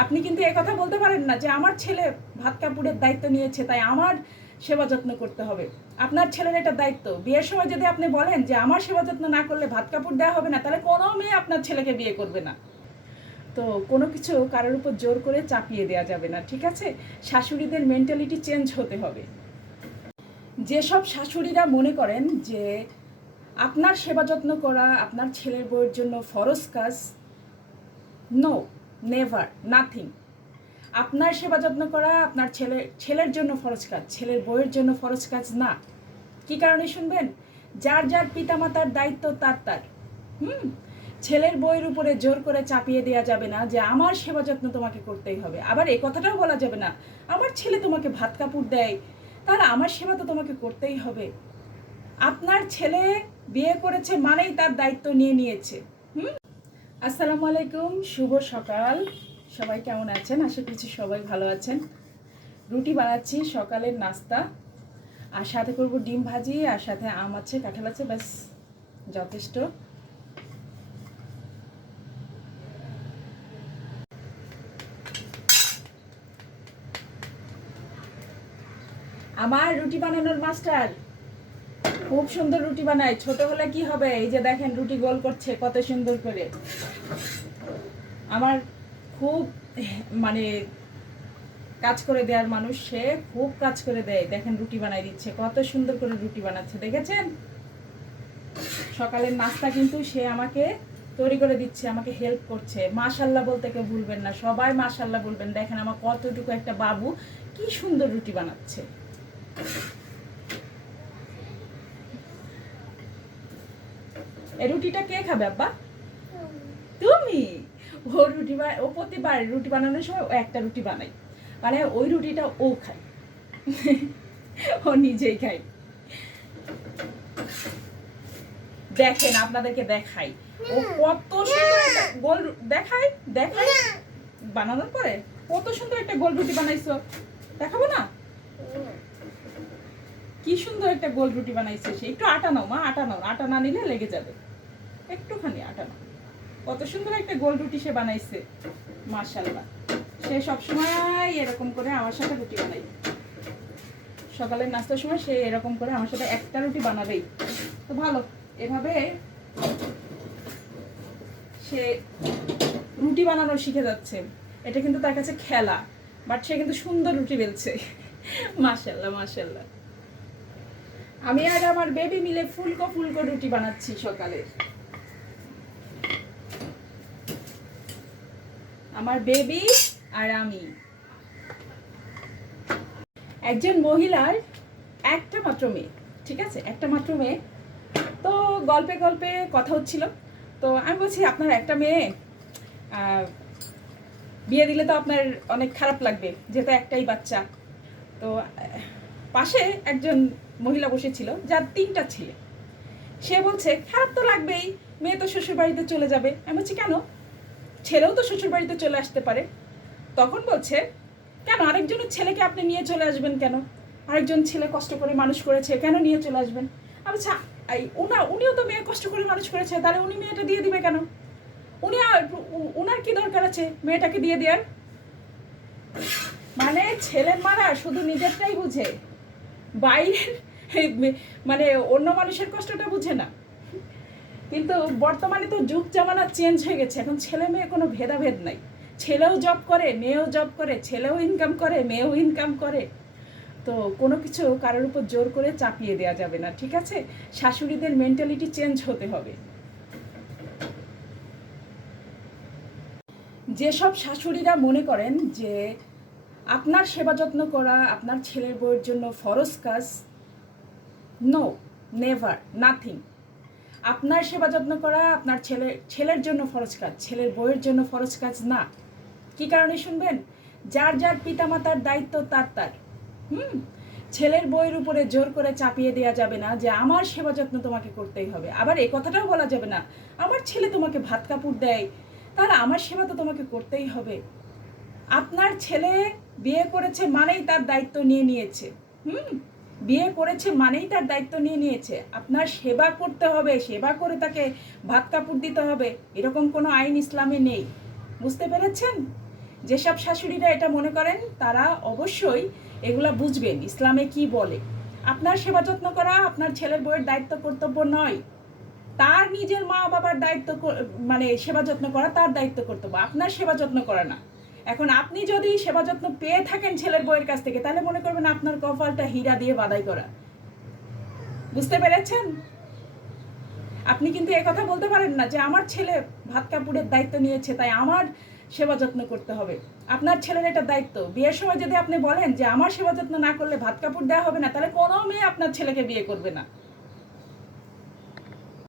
আপনি কিন্তু কথা বলতে পারেন না যে আমার ছেলে ভাত কাপড়ের দায়িত্ব নিয়েছে তাই আমার সেবা যত্ন করতে হবে। আপনার ছেলের এটা দায়িত্ব। বিয়ের সময় যদি আপনি বলেন যে আমার সেবা যত্ন না করলে ভাত কাপড় দেওয়া হবে না, তাহলে কোনো মেয়ে আপনার ছেলেকে বিয়ে করবে না। তো কোনো কিছু কারোর উপর জোর করে চাপিয়ে দেওয়া যাবে না, ঠিক আছে? শাশুড়িদের মেন্টালিটি চেঞ্জ হতে হবে। যেসব শাশুড়িরা মনে করেন যে আপনার সেবা যত্ন করা আপনার ছেলের বউয়ের জন্য ফরজ কাজ, নো, নেভার, নাথিং। আপনার সেবা যত্ন করা আপনার ছেলের জন্য ফরজ কাজ, ছেলের বউয়ের জন্য ফরজ কাজ না। কি কারণে শুনবেন? যার যার পিতামাতার দায়িত্ব তার তার। ছেলের বউয়ের উপরে জোর করে চাপিয়ে দেওয়া যাবে না যে আমার সেবা যত্ন তোমাকে করতেই হবে। আবার এই কথাটাও বলা যাবে না আমার ছেলে তোমাকে ভাত কাপড় দেয় তাহলে আমার সেবা তো তোমাকে করতেই হবে। আপনার ছেলে বিয়ে করেছে মানেই তার দায়িত্ব নিয়ে নিয়েছে। আসসালামু আলাইকুম, শুভ সকাল। সবাই কেমন আছেন? আশা করছি সবাই ভালো আছেন। রুটি বানাচ্ছি সকালের নাস্তা, আর সাথে করব ডিম ভাজি, আর সাথে আম আছে, কাঁঠাল আছে, ব্যাস যথেষ্ট। আমার রুটি বানানোর মাস্টার খুব সুন্দর রুটি বানায়। ছোট হলে কি হবে, এই যে দেখেন রুটি গোল করছে কত সুন্দর করে। আমার খুব মানে কাজ করে দেওয়ার মানুষ, সে খুব কাজ করে দেয়। দেখেন রুটি বানাই দিচ্ছে, কত সুন্দর করে রুটি বানাচ্ছে, দেখেছেন? সকালের নাস্তা কিন্তু সে আমাকে তৈরি করে দিচ্ছে, আমাকে হেল্প করছে। মাশাল্লাহ বলতে কেউ ভুলবেন না, সবাই মাশাল্লাহ বলবেন। দেখেন আমার কতটুকু একটা বাবু কি সুন্দর রুটি বানাচ্ছে। এই রুটিটা কে খাবে আব্বা? তুমি। ও রুটি ও প্রতিবার রুটি বানানোর সময় ও একটা রুটি বানাই, মানে ওই রুটিটা ও খায়, ও নিজেই খায়। দেখেন আপনাদেরকে দেখাই, ও কত সুন্দর একটা গোল দেখাই দেখাই বানানোর পরে কত সুন্দর একটা গোল রুটি বানাইছো, দেখাবো না? কি সুন্দর একটা গোল রুটি বানাইছে সে। একটু আটা নাও মা, আটা নাও, আটা না নিলে লেগে যাবে, একটুখানি আটা নাও। কত সুন্দর একটা গোল রুটি সে বানাইছে, মাশাআল্লাহ। সে সবসময় এরকম করে আমার সাথে রুটি বানাই। সকালের নাস্তার সময় সে এরকম করে আমার সাথে একটা রুটি বানাবেই। তো ভালো, এভাবে সে রুটি বানানো শিখে যাচ্ছে। এটা কিন্তু তার কাছে খেলা, বাট সে কিন্তু সুন্দর রুটি বেলছে, মাশাআল্লাহ মাশাআল্লাহ। আমি আর আমার বেবি মিলে ফুলকো ফুলকো রুটি বানাচ্ছি সকালে। আমার বেবি আর আমি। একজন মহিলার একটা মাত্র মেয়ে, ঠিক আছে, একটা মাত্র মেয়ে। তো গল্পে গল্পে কথা হচ্ছিল, তো আমি বলছি আপনার একটা মেয়ে, বিয়ে দিলে তো আপনার অনেক খারাপ লাগবে, যেহেতু একটাই বাচ্চা। তো পাশে একজন মহিলা বসেছিল যার 3টা ছেলে। সে বলছে খারাপ তো লাগবেই, মেয়ে তো শ্বশুর বাড়িতে চলে যাবে। আমি বলছি কেন, ছেলেও তো শ্বশুর বাড়িতে চলে আসতে পারে। তখন বলছে কেন আরেকজনের ছেলেকে আপনি নিয়ে চলে আসবেন কেন? আরেকজন ছেলে কষ্ট করে মানুষ করেছে, কেন নিয়ে চলে আসবেন? আচ্ছা, উনিও তো মেয়ে কষ্ট করে মানুষ করেছে, তাহলে উনি মেয়েটা দিয়ে দিবে কেন? উনার কি দরকার আছে মেয়েটাকে দিয়ে দেওয়ার? মানে ছেলের মারা শুধু নিজেরটাই বুঝে, বাইরের মানে অন্য মানুষের কষ্টটা বুঝে না। কিন্তু বর্তমানে তো যুগ জামানা চেঞ্জ হয়ে গেছে, এখন ছেলে মেয়ে কোনো ভেদাভেদ নাই। ছেলেও জব করে, মেয়েও জব করে, ছেলেও ইনকাম করে, মেয়েও ইনকাম করে। তো কোনো কিছু কারোর উপর জোর করে চাপিয়ে দেওয়া যাবে না, ঠিক আছে? শাশুড়িদের মেন্টালিটি চেঞ্জ হতে হবে। যেসব শাশুড়িরা মনে করেন যে আপনার সেবা যত্ন করা আপনার ছেলের বউয়ের জন্য ফরজ কাজ, নো, নেভার, নাথিং। আপনার সেবা যত্ন করা আপনার ছেলের জন্য ফরজ কাজ, ছেলের বউয়ের জন্য ফরজ কাজ না। কি কারণে শুনবেন? যার যার পিতামাতার দায়িত্ব তার তার। ছেলের বউয়ের উপরে জোর করে চাপিয়ে দেওয়া যাবে না যে আমার সেবা যত্ন তোমাকে করতেই হবে। আবার এই কথাটাও বলা যাবে না আমার ছেলে তোমাকে ভাত কাপড় দেয় তাহলে আমার সেবা তো তোমাকে করতেই হবে। আপনার ছেলে বিয়ে করেছে মানেই তার দায়িত্ব নিয়ে নিয়েছে। বিয়ে করেছে মানেই তার দায়িত্ব নিয়ে নিয়েছে। আপনার সেবা করতে হবে, সেবা করে তাকে ভাত কাপড় দিতে হবে, এরকম কোনো আইন ইসলামে নেই। বুঝতে পেরেছেন? যেসব শাশুড়িরা এটা মনে করেন তারা অবশ্যই এগুলা বুঝবেন ইসলামে কি বলে। আপনার সেবা যত্ন করা আপনার ছেলের বউয়ের দায়িত্ব কর্তব্য নয়, তার নিজের মা বাবার দায়িত্ব মানে সেবা যত্ন করা তার দায়িত্ব কর্তব্য, আপনার সেবা যত্ন করা না। এখন আপনি যদি সেবা যত্ন পেয়ে থাকেন ছেলের বউয়ের কাছ থেকে, তাহলে মনে করবেন আপনার কপালটা হীরা দিয়ে বাদাই করা। বুঝতে পেরেছেন? আপনি কিন্তু কথা বলতে পারেন না যে আমার ছেলে ভাত কাপড়ের দায়িত্ব নিয়েছে তাই আমার সেবা যত্ন করতে হবে। আপনার ছেলের এটা দায়িত্ব। বিয়ের সময় যদি আপনি বলেন যে আমার সেবা যত্ন না করলে ভাত কাপড় দেওয়া হবে না, তাহলে কোনো মেয়ে আপনার ছেলেকে বিয়ে করবে না।